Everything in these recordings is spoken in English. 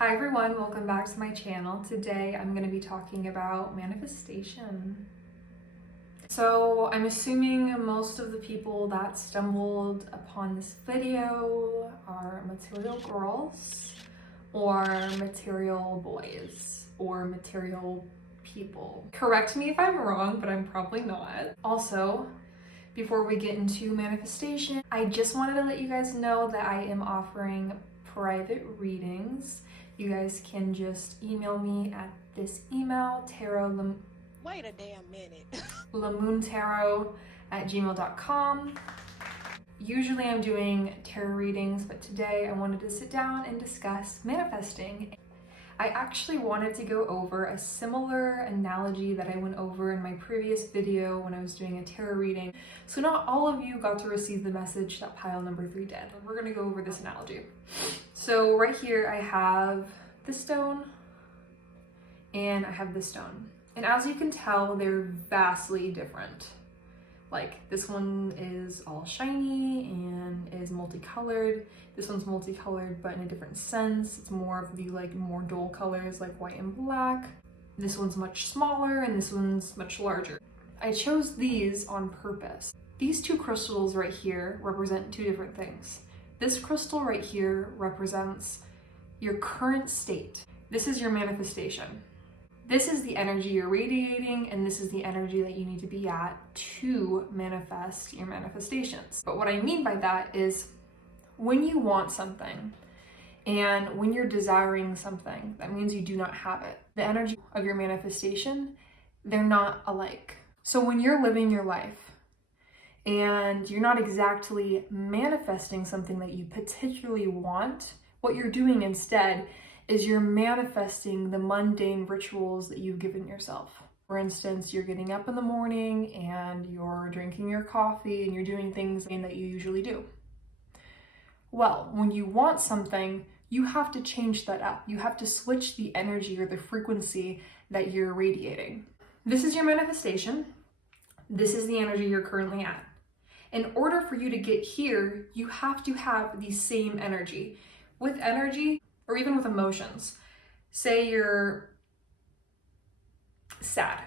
Hi everyone, welcome back to my channel. Today I'm going to be talking about manifestation. So I'm assuming most of the people that stumbled upon this video are material girls or material boys or material people. Correct me if I'm wrong, but I'm probably not. Also, before we get into manifestation, I just wanted to let you guys know that I am offering private readings. You guys can just email me at this email, Wait a damn minute. lamoontarot@gmail.com. Usually I'm doing tarot readings, but today I wanted to sit down and discuss manifesting. I actually wanted to go over a similar analogy that I went over in my previous video when I was doing a tarot reading. So not all of you got to receive the message that pile number 3 did. We're gonna go over this analogy. So right here I have this stone and I have this stone. And as you can tell, they're vastly different. Like this one is all shiny and is multicolored. This one's multicolored, but in a different sense. It's more of the more dull colors like white and black. This one's much smaller and this one's much larger. I chose these on purpose. These two crystals right here represent two different things. This crystal right here represents your current state. This is your manifestation. This is the energy you're radiating, and this is the energy that you need to be at to manifest your manifestations. But what I mean by that is when you want something and when you're desiring something, that means you do not have it. The energy of your manifestation, they're not alike. So when you're living your life and you're not exactly manifesting something that you particularly want, what you're doing instead is you're manifesting the mundane rituals that you've given yourself. For instance, you're getting up in the morning and you're drinking your coffee and you're doing things that you usually do. Well, when you want something, you have to change that up. You have to switch the energy or the frequency that you're radiating. This is your manifestation. This is the energy you're currently at. In order for you to get here, you have to have the same energy. With energy, or even with emotions. Say you're sad.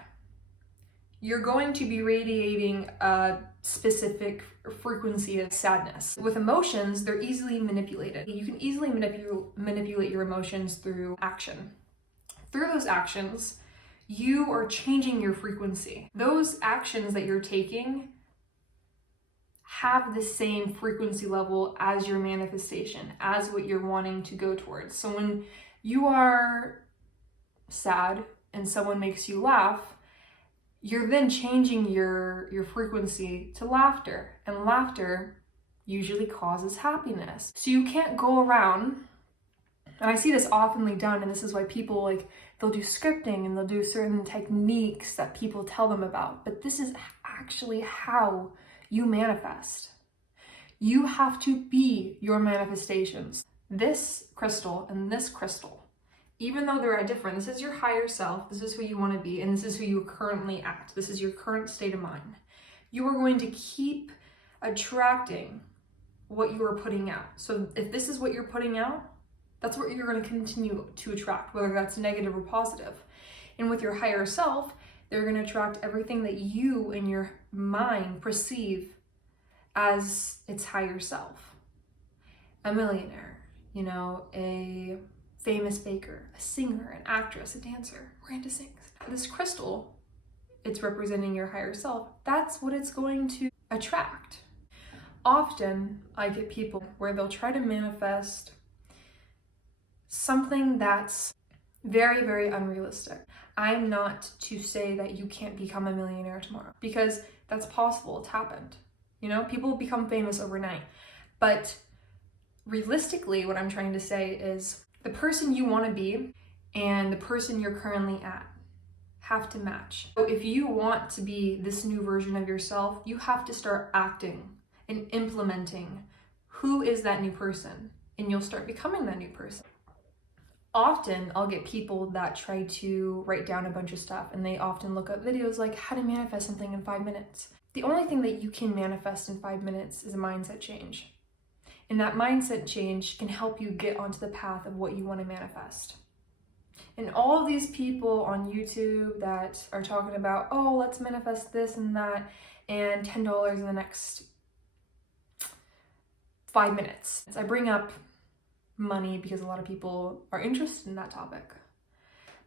You're going to be radiating a specific frequency of sadness. With emotions, they're easily manipulated. You can easily manipulate your emotions through action. Through those actions, you are changing your frequency. Those actions that you're taking have the same frequency level as your manifestation, as what you're wanting to go towards. So when you are sad and someone makes you laugh, you're then changing your frequency to laughter, and laughter usually causes happiness. So you can't go around, and I see this oftenly done, and this is why people they'll do scripting and they'll do certain techniques that people tell them about, but this is actually how you manifest. You have to be your manifestations. This crystal and this crystal, even though they're different, this is your higher self, this is who you want to be, and this is who you're currently at. This is your current state of mind. You are going to keep attracting what you are putting out. So if this is what you're putting out, that's what you're going to continue to attract, whether that's negative or positive. And with your higher self, they're going to attract everything that you in your mind perceive as its higher self. A millionaire, a famous baker, a singer, an actress, a dancer. Miranda sings. This crystal, it's representing your higher self. That's what it's going to attract. Often I get people where they'll try to manifest something that's very, very unrealistic. I'm not to say that you can't become a millionaire tomorrow, because that's possible. It's happened. People become famous overnight. But realistically, what I'm trying to say is the person you want to be and the person you're currently at have to match. So if you want to be this new version of yourself, you have to start acting and implementing who is that new person, and you'll start becoming that new person. Often I'll get people that try to write down a bunch of stuff, and they often look up videos like how to manifest something in 5 minutes. The only thing that you can manifest in 5 minutes is a mindset change. And that mindset change can help you get onto the path of what you want to manifest. And all of these people on YouTube that are talking about, oh, let's manifest this and that, and $10 in the next 5 minutes. I bring up money because a lot of people are interested in that topic.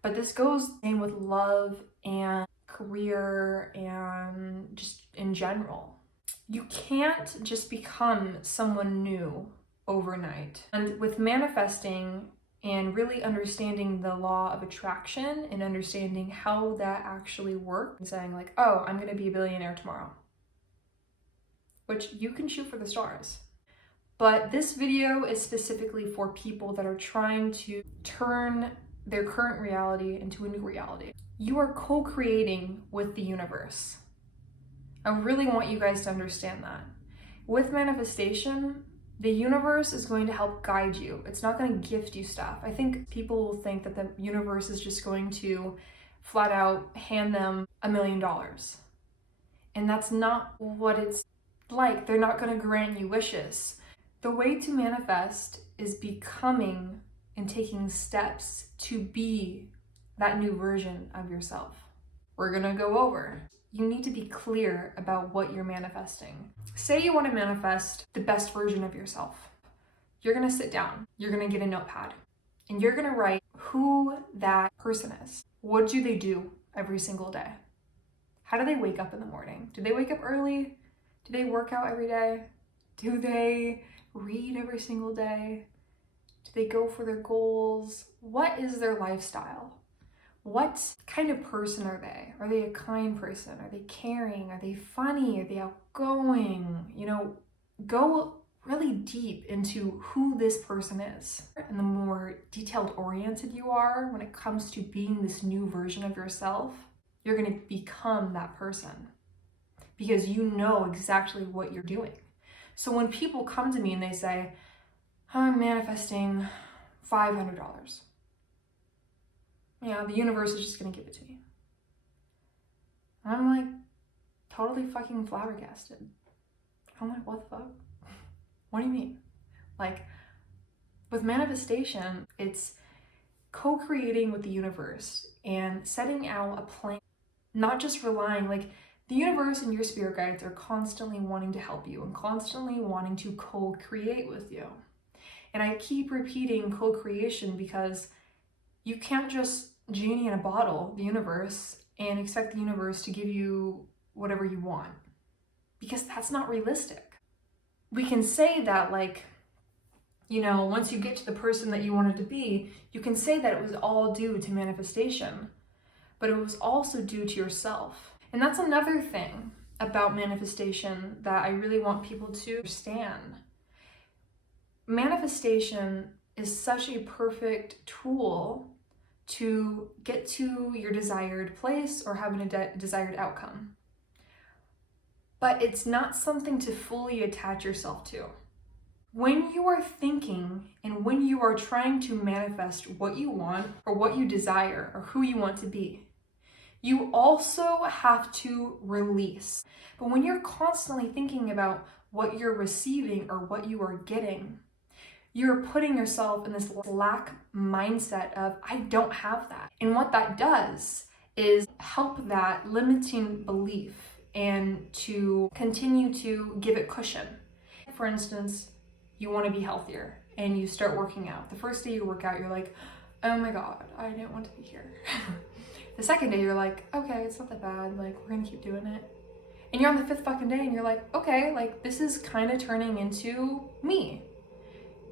But this goes in with love and career and just in general. You can't just become someone new overnight. And with manifesting and really understanding the law of attraction and understanding how that actually works, and saying like, oh, I'm gonna be a billionaire tomorrow, which you can shoot for the stars. But this video is specifically for people that are trying to turn their current reality into a new reality. You are co-creating with the universe. I really want you guys to understand that. With manifestation, the universe is going to help guide you. It's not going to gift you stuff. I think people will think that the universe is just going to flat out hand them $1 million. And that's not what it's like. They're not going to grant you wishes. The way to manifest is becoming and taking steps to be that new version of yourself. We're gonna go over. You need to be clear about what you're manifesting. Say you want to manifest the best version of yourself. You're gonna sit down, you're gonna get a notepad, and you're gonna write who that person is. What do they do every single day? How do they wake up in the morning? Do they wake up early? Do they work out every day? Do they read every single day? Do they go for their goals? What is their lifestyle? What kind of person are they? Are they a kind person? Are they caring? Are they funny? Are they outgoing? You know, go really deep into who this person is. And the more detailed oriented you are when it comes to being this new version of yourself, you're going to become that person because you know exactly what you're doing. So when people come to me and they say, I'm manifesting $500. Yeah, the universe is just gonna give it to me. And I'm like totally fucking flabbergasted. I'm like, what the fuck? What do you mean? Like, with manifestation, it's co-creating with the universe and setting out a plan, not just relying, like, the universe and your spirit guides are constantly wanting to help you and constantly wanting to co-create with you. And I keep repeating co-creation because you can't just genie in a bottle the universe and expect the universe to give you whatever you want, because that's not realistic. We can say that, like, you know, once you get to the person that you wanted to be, you can say that it was all due to manifestation, but it was also due to yourself. And that's another thing about manifestation that I really want people to understand. Manifestation is such a perfect tool to get to your desired place or having a desired outcome. But it's not something to fully attach yourself to. When you are thinking and when you are trying to manifest what you want or what you desire or who you want to be, you also have to release. But when you're constantly thinking about what you're receiving or what you are getting, you're putting yourself in this lack mindset of, I don't have that. And what that does is help that limiting belief and to continue to give it cushion. For instance, you want to be healthier and you start working out. The first day you work out, you're like, oh my God, I didn't want to be here. The second day, you're like, okay, it's not that bad. Like, we're gonna keep doing it. And you're on the 5th fucking day and you're like, okay, like, this is kind of turning into me.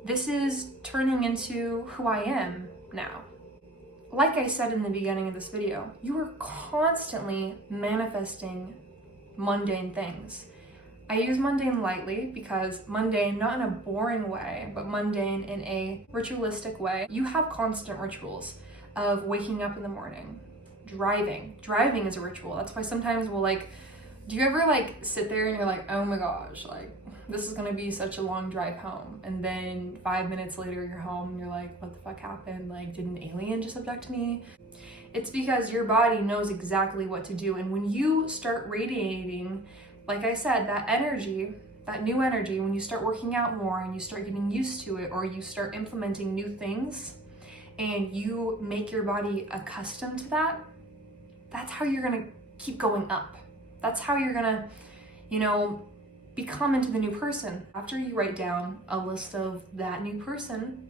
This is turning into who I am now. Like I said in the beginning of this video, you are constantly manifesting mundane things. I use mundane lightly because mundane, not in a boring way, but mundane in a ritualistic way. You have constant rituals of waking up in the morning, driving. Driving is a ritual. That's why sometimes we'll like, do you ever like sit there and you're like, oh my gosh, like this is gonna be such a long drive home. And then 5 minutes later you're home and you're like, what the fuck happened? Like, did an alien just abduct me? It's because your body knows exactly what to do. And when you start radiating, like I said, that energy that new energy, when you start working out more and you start getting used to it, or you start implementing new things and you make your body accustomed to that, that's how you're gonna keep going up. That's how you're gonna, become into the new person. After you write down a list of that new person,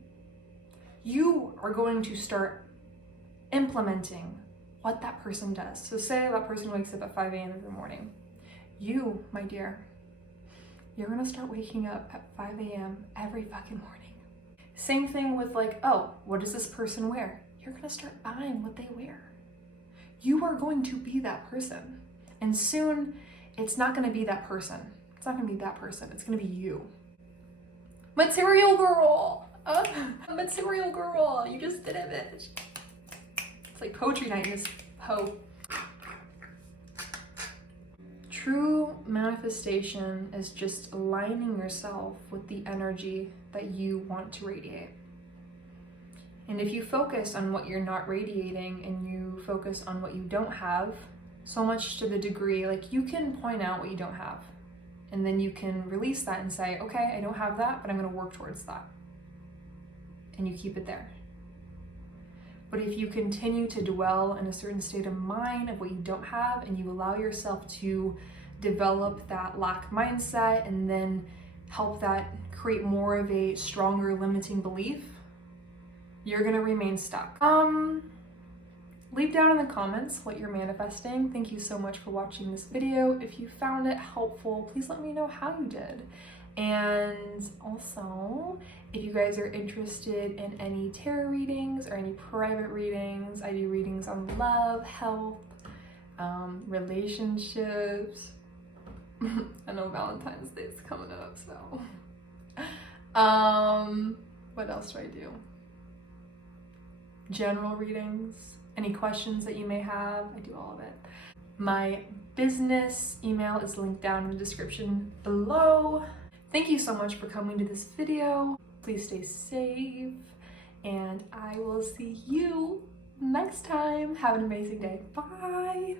you are going to start implementing what that person does. So say that person wakes up at 5 a.m. every morning. You, my dear, you're gonna start waking up at 5 a.m. every fucking morning. Same thing with what does this person wear? You're gonna start buying what they wear. You are going to be that person. And soon, it's not gonna be that person. It's not gonna be that person, it's gonna be you. Material girl! Material girl, you just did it, bitch. It's like poetry night, this hoe. True manifestation is just aligning yourself with the energy that you want to radiate. And if you focus on what you're not radiating and you focus on what you don't have, so much to the degree, you can point out what you don't have. And then you can release that and say, okay, I don't have that, but I'm gonna work towards that. And you keep it there. But if you continue to dwell in a certain state of mind of what you don't have, and you allow yourself to develop that lack mindset and then help that create more of a stronger limiting belief, you're gonna remain stuck. Leave down in the comments what you're manifesting. Thank you so much for watching this video. If you found it helpful, please let me know how you did. And also, if you guys are interested in any tarot readings or any private readings, I do readings on love, health, relationships. I know Valentine's Day is coming up, so. What else do I do? General readings, any questions that you may have, I do all of it. My business email is linked down in the description below. Thank you so much for coming to this video. Please stay safe, and I will see you next time. Have an amazing day. Bye.